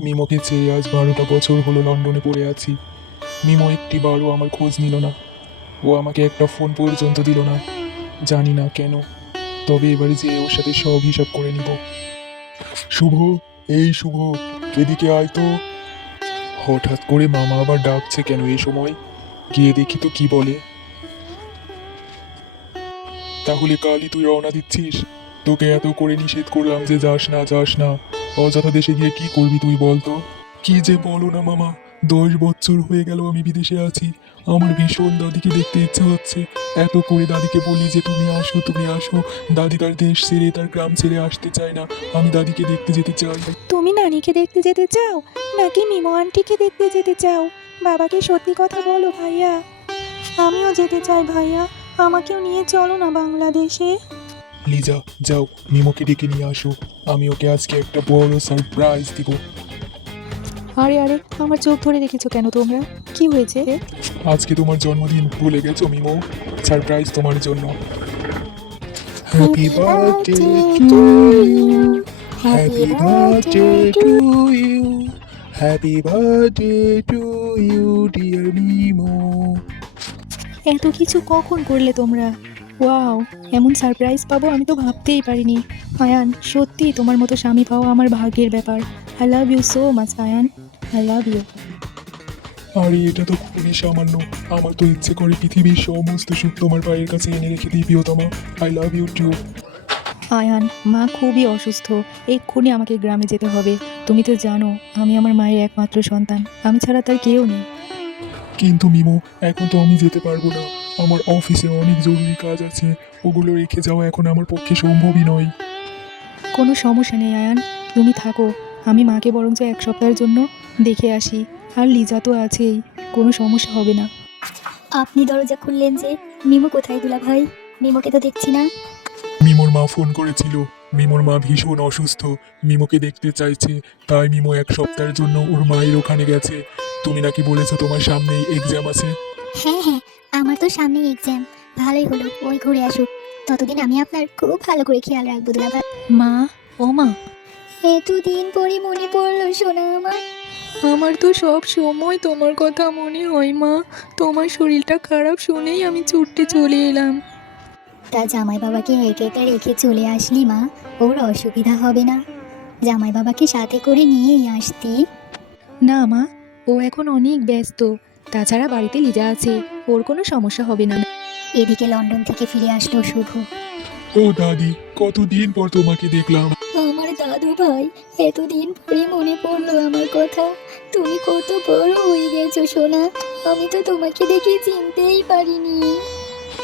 মিমোকে চেয়ে আজ 12টা বছর হলো লন্ডনে পড়ে আছি। মিমো একটি বারও আমার খোঁজ নিল না। ও আমাকে একটা ফোন পর্যন্ত দিল না। জানি না কেন, তবে এবারে যেয়ে ওর সাথে সব হিসাব করে নিব। শুভ, এই শুভ, এদিকে আয় তো। হঠাৎ করে মামা আবার ডাকছে কেন এই সময়? গিয়ে দেখি তো কি বলে। তাহলে কালই তুই রওনা দিচ্ছিস? তোকে এত করে নিষেধ করলাম যে যাস না যাস না। অযথা দেশে গিয়ে কি করবি তুই বল তো? কি যে বলো না মামা, 10 বছর হয়ে গেল আমি বিদেশে আছি। আমার ভীষণ দাদিকে দেখতে ইচ্ছে হচ্ছে। এত করে দাদিকে বলি যে তুমি আসো তুমি আসো। দাদি তার দেশ ছেড়ে তার গ্রাম ছেড়ে আসতে চায় না। আমি দাদিকে দেখতে যেতে চাই। তুমি নানিকে দেখতে যেতে চাও নাকি মিমো আন্টিকে দেখতে যেতে চাও? বাবাকে সত্যি কথা বলো ভাইয়া। আমিও যেতে চাই ভাইয়া, আমাকেও নিয়ে চলো না বাংলাদেশে। লিজা, যাও মিমোকে ডেকে নিয়ে আসো। আমি ওকে আজকে একটা বড় সারপ্রাইজ দিব। আরে আরে, আমার চোখ ধরে রেখেছো কেন তোমরা? কি হয়েছে? আজকে তোমার জন্মদিন, ভুলে গেছো মিমো? সারপ্রাইজ তোমার জন্য। Happy birthday to you, happy birthday to you, happy birthday to you dear Mimo. এত কিছু কখন করলে তোমরা? ওয়াও, এমন সারপ্রাইজ পাবো আমি তো ভাবতেই পারিনি। আয়ান, সত্যি তোমার মতো স্বামী পাওয়া আমার ভাগ্যের ব্যাপার। I love you so much Ayan, I love you. আরে এটা তো খুবই সামান্য। আমার তো ইচ্ছে করে পৃথিবীর সমস্ত সুখ তোমার পায়ের কাছে এনে রেখে দিই প্রিয়তমা। I love you too. Ayan, মা খুবই অসুস্থ, এক্ষুনি আমাকে গ্রামে যেতে হবে। তুমি তো জানো আমি আমার মায়ের একমাত্র সন্তান, আমি ছাড়া তার কেউ নেই। কিন্তু মিমো, এখন তো আমি যেতে পারবো না। আমার অফিসে অনেক জরুরি কাজ আছে। ওগুলো রেখে যাওয়া এখন আমার পক্ষে সম্ভবই নয়। কোনো সমস্যা নেই আয়ান, তুমি থাকো। আমি মাকে বরঞ্চ 1 সপ্তাহের জন্য দেখে আসি। আর লিজা তো আছেই, কোনো সমস্যা হবে না। আপনি দরজা খুললেন যে? মিমো কোথায় দুলা ভাই? মিমোকে তো দেখছি না। মিমোর মা ফোন করেছিল। মিমোর মা ভীষণ অসুস্থ, মিমোকে দেখতে চাইছে। তাই মিমো 1 সপ্তাহের জন্য ওর মায়ের ওখানে গেছে। তুমি নাকি বলেছো তোমার সামনেই এক্সাম আছে। হ্যাঁ হ্যাঁ, আমার তো সামনেই এক্সাম। ভালোই হলো ওই ঘুরে আসুক। ততদিন আমি আপনার খুব ভালো করে খেয়াল রাখবো দুলা ভাই। মা, ও মা, এতদিন পরে মনে পড়লো সোনা আমার। আমার তো সব সময় তোমার কথা মনে হয় মা। তোমার শরীরটা খারাপ শুনেই আমি ছুটতে চলে এলাম। তা জামাই বাবাকে একা একা রেখে চলে আসলি মা? ওর অসুবিধা হবে না? জামাই বাবাকে সাথে করে নিয়েই আসতি। না মা, ও এখন অনেক ব্যস্ত। তাছাড়া বাড়িতে লিজা আছে, ওর কোনো সমস্যা হবে না। এদিকে লন্ডন থেকে ফিরে আসলো শুভ। ও দাদি, কতদিন পর তোমাকে দেখলাম। আমার দাদু ভাই, এতদিন পরে মনে পড়লো আমার কথা। তুমি কত বড় হয়ে গেছো সোনা, আমি তো তোমাকে দেখে চিনতেই পারিনি।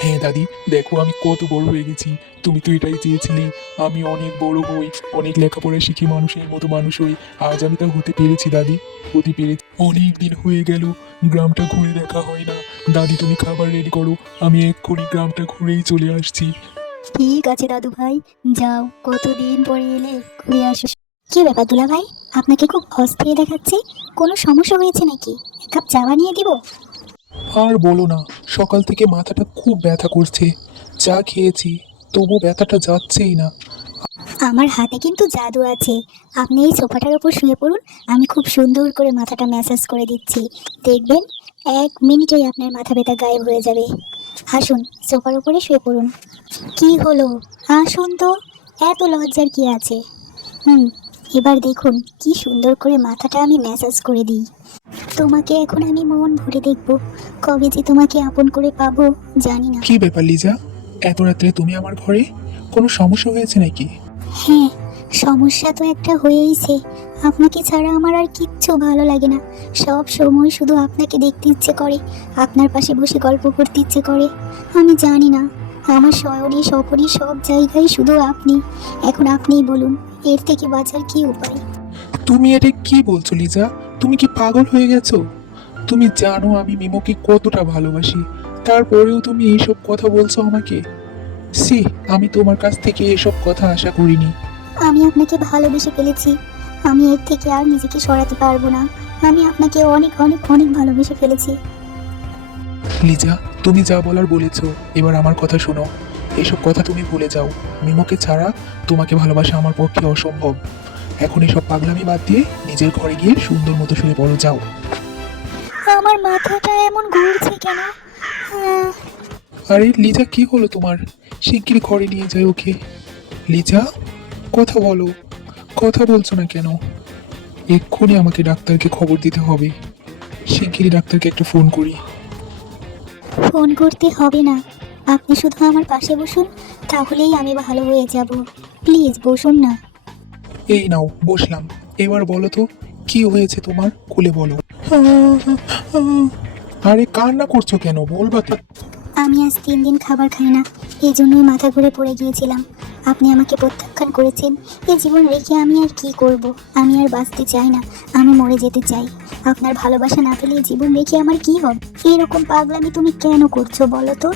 হ্যাঁ দাদি, দেখো আমি কত বড় হয়ে গেছি। তুমি তো এটাই চেয়েছিলে আমি অনেক বড় হই, অনেক লেখাপড়া শিখে মানুষের মতো মানুষ হই। আজ আমি তা হতে পেরেছি দাদি, হতে পেরেছি। অনেক দিন হয়ে গেল গ্রামটা ঘুরে দেখা হয় না। দাদি তুমি খাবার রেডি করো, আমি এক্ষুনি গ্রামটা ঘুরেই চলে আসছি। ঠিক আছে দাদু ভাই, যাও, কতদিন পরে এলে, ঘুরে আসো। কি ব্যাপার দুলা ভাই, আপনাকে খুব অস্থির দেখাচ্ছে। কোনো সমস্যা হয়েছে নাকি? এক কাপ চা বানিয়ে দিব? আর বলো না, সকাল থেকে মাথাটা খুব ব্যথা করছে। চা খেয়েছি, তবু ব্যথাটা যাচ্ছেই না। আমার হাতে কিন্তু জাদু আছে। আপনি এই সোফাটার উপর শুয়ে পড়ুন, আমি খুব সুন্দর করে মাথাটা ম্যাসাজ করে দিচ্ছি। দেখবেন 1 মিনিটেই আপনার মাথা ব্যথা গায়েব হয়ে যাবে। আসুন, সোফার উপরে শুয়ে পড়ুন। কি হলো, আসুন তো, এত লজ্জার কি আছে? হুম, এবার দেখুন কি সুন্দর করে মাথাটা আমি ম্যাসাজ করে দিই। তোমাকে এখন আমি মন ভরে দেখব, কবে যে তোমাকে আপন করে পাবো জানি না। কি ব্যাপার লিজা, এত রাত্রে তুমি আমার ঘরে? কোনো সমস্যা হয়েছে নাকি? হ্যাঁ, সমস্যা তো একটা হয়েইছে। আপনাকে ছাড়া আমার আর কিচ্ছু ভালো লাগে না। সব সময় শুধু আপনাকে দেখতে ইচ্ছে করে, আপনার পাশে বসে গল্প করতে ইচ্ছে করে। আমি জানি না, আমার শয়নে স্বপনে সব জায়গায় শুধু আপনি। এখন আপনিই বলুন, এর থেকে বাঁচার কি উপায়? তুমি এটা কি বলছো লিজা? তুমি কি পাগল হয়ে গেছো? তুমি জানো আমি মিমোকে কতটা ভালোবাসি, তারপরেও তুমি এইসব কথা বলছো আমাকে? সি, আমি তোমার কাছ থেকে এসব কথা আশা করিনি। আমি আপনাকে ভালোবেসে ফেলেছি, আমি এর থেকে আর নিজেকে সরাতে পারবো না। আমি আপনাকে অনেক অনেক অনেক ভালোবেসে ফেলেছি। লিজা, তুমি যা বলার বলেছো, এবার আমার কথা শোনো। এসব কথা তুমি ভুলে যাও। মিমোকে ছাড়া তোমাকে ভালোবাসা আমার পক্ষে অসম্ভব। এখন এসব পাগলামি বাদ দিয়ে নিজের ঘরে গিয়ে সুন্দর মতো শুয়ে পড়ো, যাও। আমার মাথাটা এমন ঘুরছে কেন? আরে লিজা, কি হলো তোমার? শিগগির ঘরে নিয়ে যায় ওকে। লিজা, কথা বলো, কথা বলছো না কেন? এক্ষুনি আমাকে ডাক্তারকে খবর দিতে হবে। শিগগিরই ডাক্তারকে একটা ফোন করি। ফোন করতে হবে না, আপনি শুধু আমার পাশে বসুন, তাহলেই আমি ভালো হয়ে যাব। প্লিজ বসুন না। এই নাও, বসলাম। এবার বলো তো, কি হয়েছে তোমার? খুলে বলো। আরে কান্না করছো কেন? বলবা তো। আমি আজ 3 দিন খাবার খাই না, এই জন্যই মাথা ঘুরে পড়ে গিয়েছিলাম। আপনি আমাকে প্রত্যাখ্যান করেছেন। এই জীবন রেখে আমি আর কি করব? আমি আর বাঁচতে চাই না, আমি মরে যেতে চাই। আপনার ভালোবাসা না পেলে এই জীবন রেখে আমার কি হবে? এরকম পাগলামি তুমি কেন করছো বলো তো?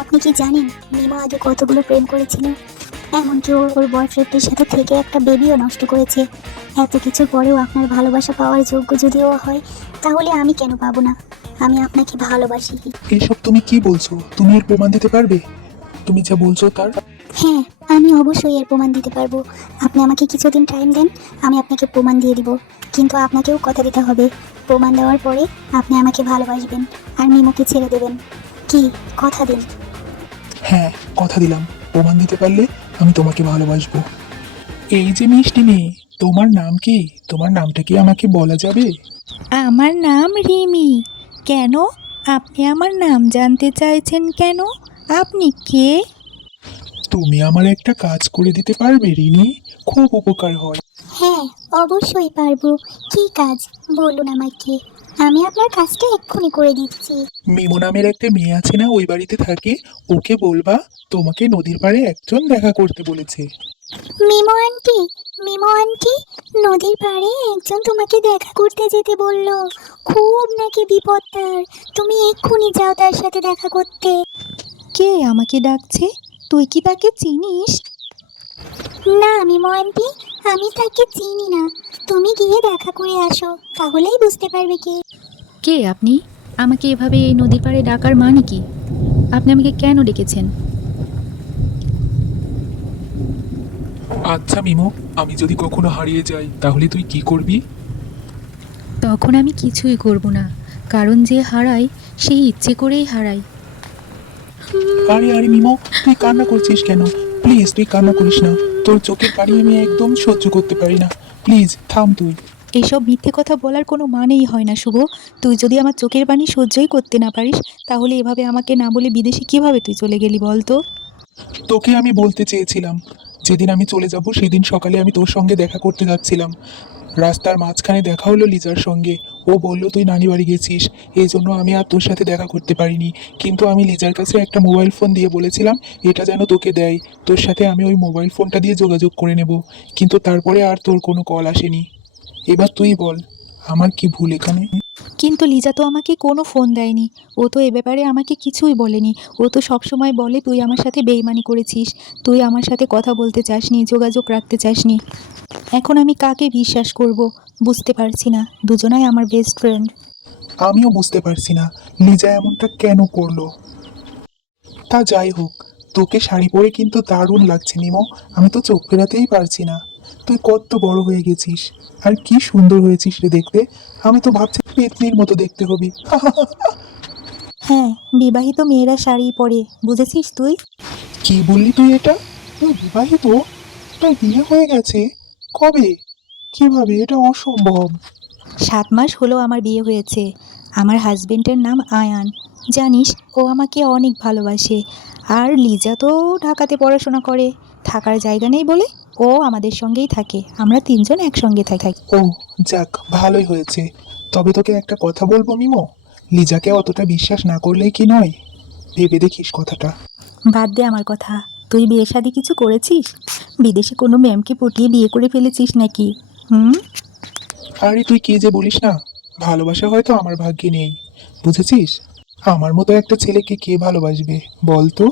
আপনি কি জানেন মিমো আগে কতগুলো প্রেম করেছিল? এমনকি ওর বয়ফ্রেন্ডের সাথে থেকে একটা বেবিও নষ্ট করেছে। এত কিছুর পরেও আপনার ভালোবাসা পাওয়ার যোগ্য যদি ও হয়, তাহলে আমি কেন পাবো না? আমি আপনাকে ভালোবাসি। এসব তুমি কি বলছো? তুমি এর প্রমাণ দিতে পারবে? তুমি যা বলছো তার। হ্যাঁ, আমি অবশ্যই এর প্রমাণ দিতে পারবো। আপনি আমাকে কিছুদিন টাইম দেন, আমি আপনাকে প্রমাণ দিয়ে দিব। কিন্তু আপনাকেও কথা দিতে হবে, প্রমাণ দেওয়ার পরে আপনি আমাকে ভালোবাসবেন আর মিমোকে ছেড়ে দেবেন। কি কথা দিন? হ্যাঁ, কথা দিলাম। প্রমাণ দিতে পারলে আমি তোমাকে ভালোবাসবো। এই যে মিষ্টি মেয়ে, তোমার নাম কি? তোমার নামটা কি আমাকে বলা যাবে? আমার নাম রিমি। কেন? আপনি আমার নাম জানতে চাইছেন কেন? আপনি কে? তুমি আমার একটা কাজ করে দিতে পারবে রিনি? খুব উপকার হয়। হ্যাঁ, অবশ্যই পারবো। কি কাজ বলুন আমাকে, আমি আপনার কাজটা এক্ষুনি করে দিচ্ছি। মিমো নামের একটা মেয়ে আছে না, ওই বাড়িতে থাকে। ওকে বলবা তোমাকে নদীর পাড়ে একজন দেখা করতে বলেছে। মিমো আন্টি, মিমো আন্টি, নদীর পাড়ে একজন তোমাকে দেখা করতে যেতে বললো। খুব নাকি বিপদ তার, তুমি এক্ষুনি যাও তার সাথে দেখা করতে। কে আমাকে ডাকছে? তুই কি তাকে চিনিস? না মিমো আন্টি, আমি তাকে চিনি না। তুমি গিয়ে দেখা করে আসো, তাহলেই বুঝতে পারবে কে। কে আপনি? আমাকে এভাবে এই নদীর পাড়ে ডাকার মানে কি? আপনি আমাকে কেন ডেকেছেন? আচ্ছা মিমো, আমি যদি কখনো হারিয়ে যাই তাহলে তুই কি করবি? তখন আমি কিছুই করব না, কারণ যে হারায় সেই ইচ্ছে করেই হারায়। আরে আরে মিমো, তুই কান্না করছিস কেন? প্লিজ তুই কান্না করিস না। তোর চোখের পানি আমি একদম সহ্য করতে পারি না। প্লিজ থাম তুই। এইসব মিথ্যে কথা বলার কোনো মানেই হয় না শুভ। তুই যদি আমার চোখের পানি সহ্যই করতে না পারিস, তাহলে এভাবে আমাকে না বলে বিদেশে কিভাবে তুই চলে গেলি বল তো? তোকে আমি বলতে চেয়েছিলাম, যেদিন আমি চলে যাব সেদিন সকালে আমি তোর সঙ্গে দেখা করতে যাচ্ছিলাম। রাস্তার মাঝখানে দেখা হলো লিজার সঙ্গে। ও বলল তুই নানি বাড়ি গেছিস, এই জন্য আমি আর তোর সাথে দেখা করতে পারিনি। কিন্তু আমি লিজার কাছে একটা মোবাইল ফোন দিয়ে বলেছিলাম এটা যেন তোকে দেয়। তোর সাথে আমি ওই মোবাইল ফোনটা দিয়ে যোগাযোগ করে নেব। কিন্তু তারপরে আর তোর কোনো কল আসেনি। এবার তুই বল, আমার কি ভুল এখানে? কিন্তু লিজা তো আমাকে কোনো ফোন দেয়নি। ও তো এ ব্যাপারে আমাকে কিছুই বলেনি। ও তো সবসময় বলে তুই আমার সাথে বেইমানি করেছিস, তুই আমার সাথে কথা বলতে চাসনি, যোগাযোগ রাখতে চাসনি। এখন আমি কাকে বিশ্বাস করব বুঝতে পারছি না। দুজনাই আমার বেস্ট ফ্রেন্ড। আমিও বুঝতে পারছি না লিজা এমনটা কেন করলো। তা যাই হোক, তোকে শাড়ি পরে কিন্তু দারুণ লাগছে নিমো। আমি তো চোখ ফেরাতেই পারছি না। তুই কত বড় হয়ে গেছিস, আর কি সুন্দর হয়েছিস রে দেখতে। আমি তো ভাবছি পেতনির মতো দেখতে হবি। হ্যাঁ, বিবাহিত মেয়েরা শাড়ি পরে, বুঝেছিস তুই? কি বললি তুই এটা? তুই বিবাহিত? তোর বিয়ে হয়ে গেছে? কবে? কিভাবে? এটা অসম্ভব। 7 মাস হলো আমার বিয়ে হয়েছে। আমার হাজবেন্ডের নাম আয়ান। জানিস, ও আমাকে অনেক ভালোবাসে। আর লিজা তো ঢাকাতে পড়াশোনা করে, থাকার জায়গা নেই বলে ও আমাদের সঙ্গেই থাকে। আমরা 3জন একসঙ্গে থাকি। ও, যাক ভালোই হয়েছে। তবে তোকে একটা কথা বলবো মিমো, লিজাকে অতটা বিশ্বাস না করলেই কি নয়। ভেবে দেখিস কথাটা। বাদ দে আমার কথা। তুই বিয়ে শাদী কিছু করেছিস? বিদেশে কোনো ম্যামকে পটিয়ে বিয়ে করে ফেলেছিস নাকি? হুম? আরে তুই কি যে বলিস না, ভালোবাসা হয়তো আমার ভাগ্যে নেই, বুঝেছিস? আমার মতো একটা ছেলেকে কে ভালোবাসবে বল তো?